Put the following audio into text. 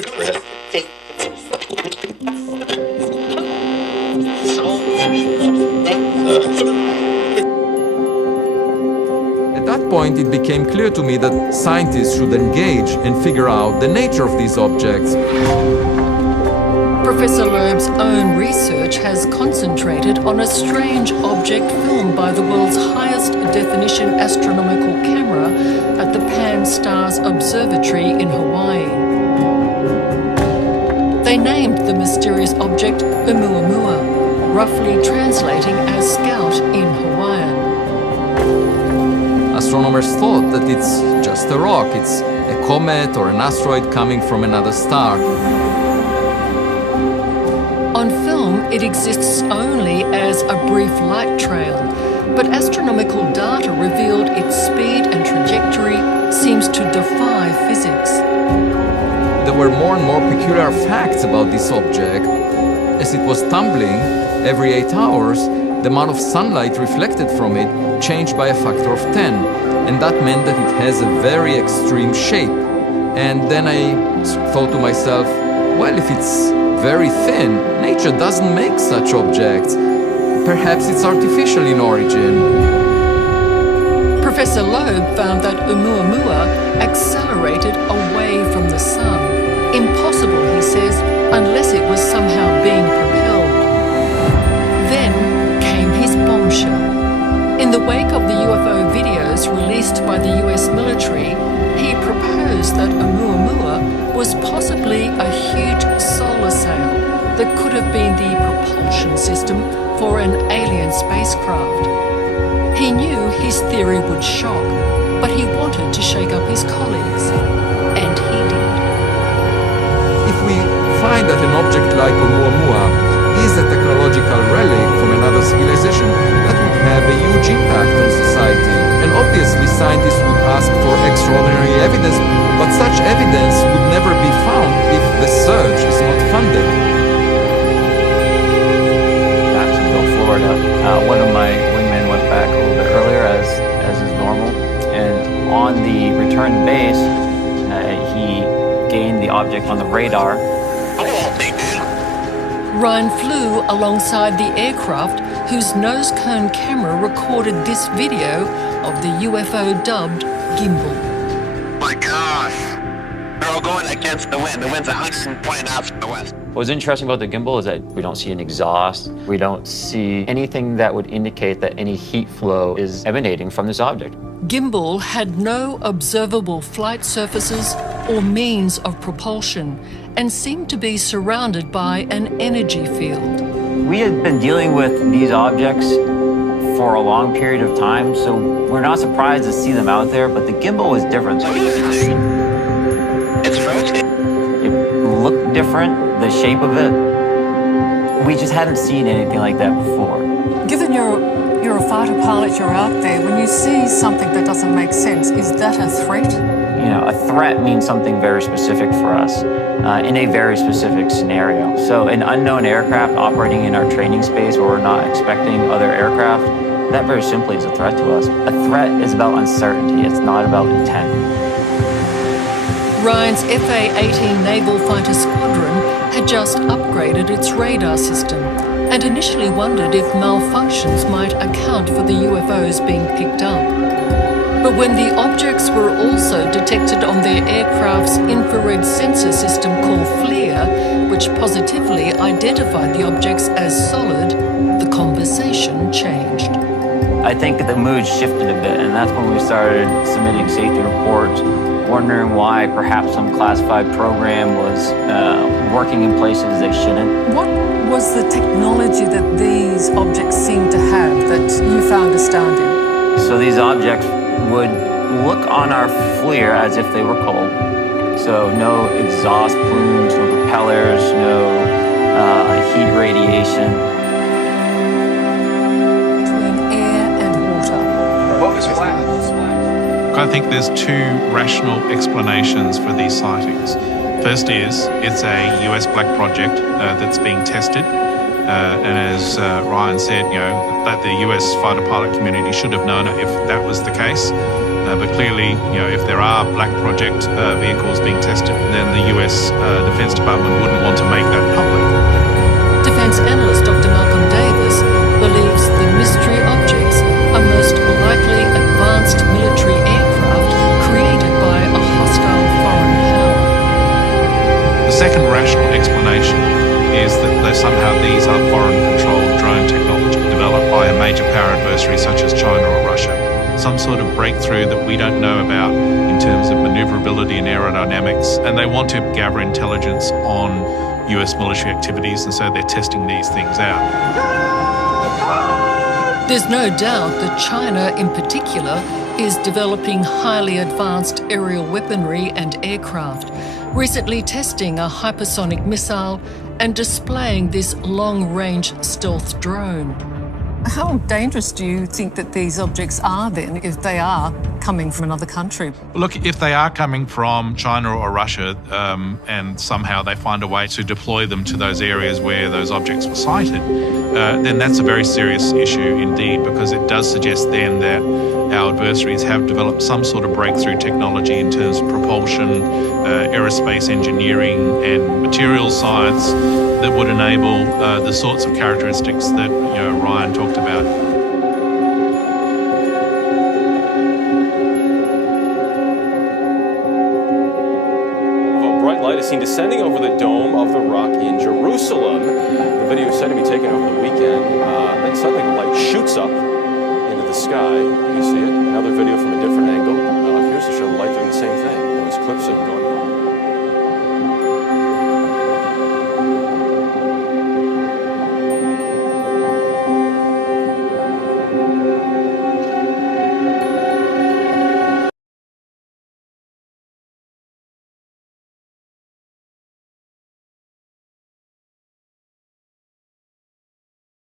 At that point, it became clear to me that scientists should engage and figure out the nature of these objects. Professor Loeb's own research has concentrated on a strange object filmed by the world's highest definition astronomical camera at the Pan-STARRS Observatory in Hawaii. They named the mysterious object Oumuamua, roughly translating as scout in Hawaiian. Astronomers thought that it's just a rock, it's a comet or an asteroid coming from another star. On film, it exists only as a brief light trail, but astronomical data revealed its speed and trajectory seems to defy physics. There were more and more peculiar facts about this object. As it was tumbling, every 8 hours, the amount of sunlight reflected from it changed by a factor of 10, and that meant that it has a very extreme shape. And then I thought to myself, well, if it's very thin, nature doesn't make such objects. Perhaps it's artificial in origin. Professor Loeb found that Oumuamua accelerated away from the sun. Impossible, he says, unless it was somehow being propelled. Then came his bombshell. In the wake of the UFO videos released by the US military, he proposed that Oumuamua was possibly a huge solar sail that could have been the propulsion system for an alien spacecraft. He knew his theory would shock, but he wanted to shake up his colleagues, and he did. If we find that an object like Oumuamua is a technological relic from another civilization, that would have a huge impact on society. And obviously scientists would ask for extraordinary evidence, but such evidence would never be found if the search is not funded. Jacksonville, Florida. One of my wingmen went back a little bit earlier, as is normal, and on the return to base, he gained the object on the radar. Ryan flew alongside the aircraft whose nose cone camera recorded this video of the UFO dubbed Gimbal. My gosh, they're all going against the wind. The wind's 120 knots from the west. What's interesting about the gimbal is that we don't see an exhaust. We don't see anything that would indicate that any heat flow is emanating from this object. Gimbal had no observable flight surfaces or means of propulsion and seemed to be surrounded by an energy field. We had been dealing with these objects for a long period of time, so we're not surprised to see them out there, but the gimbal was different. It's rotating. It looked different, the shape of it. We just hadn't seen anything like that before. Given you're a fighter pilot, you're out there, when you see something that doesn't make sense, is that a threat? You know, a threat means something very specific for us in a very specific scenario. So an unknown aircraft operating in our training space where we're not expecting other aircraft, that very simply is a threat to us. A threat is about uncertainty, it's not about intent. Ryan's FA-18 Naval Fighter Squadron had just upgraded its radar system and initially wondered if malfunctions might account for the UFOs being picked up. But when the objects were also detected on their aircraft's infrared sensor system called FLIR, which positively identified the objects as solid, the conversation changed. I think the mood shifted a bit, and that's when we started submitting safety reports, wondering why perhaps some classified program was working in places they shouldn't. What was the technology that these objects seemed to have that you found astounding? So these objects would look on our FLIR as if they were cold. So no exhaust plumes, no propellers, no heat radiation. Between air and water. What was black? I think there's two rational explanations for these sightings. First is, it's a US black project that's being tested. And as Ryan said, that the US fighter pilot community should have known it if that was the case. But clearly, if there are black project vehicles being tested, then the US Defense Department wouldn't want to make that public. Defense analyst Dr. Malcolm Davis believes the mystery objects are most likely advanced military aircraft created by a hostile foreign power. The second rational explanation is that somehow these are foreign-controlled drone technology developed by a major power adversary such as China or Russia. Some sort of breakthrough that we don't know about in terms of maneuverability and aerodynamics, and they want to gather intelligence on US military activities, and so they're testing these things out. There's no doubt that China, in particular, is developing highly advanced aerial weaponry and aircraft, recently testing a hypersonic missile and displaying this long-range stealth drone. How dangerous do you think that these objects are then, if they are coming from another country? Look, if they are coming from China or Russia, and somehow they find a way to deploy them to those areas where those objects were sighted, then that's a very serious issue indeed, because it does suggest then that our adversaries have developed some sort of breakthrough technology in terms of propulsion, aerospace engineering, and materials science that would enable the sorts of characteristics that Ryan talked about. A bright light is seen descending over the Dome of the Rock in Jerusalem. The video is said to be taken over the weekend. Then suddenly the light shoots up into the sky. You see it. Now there's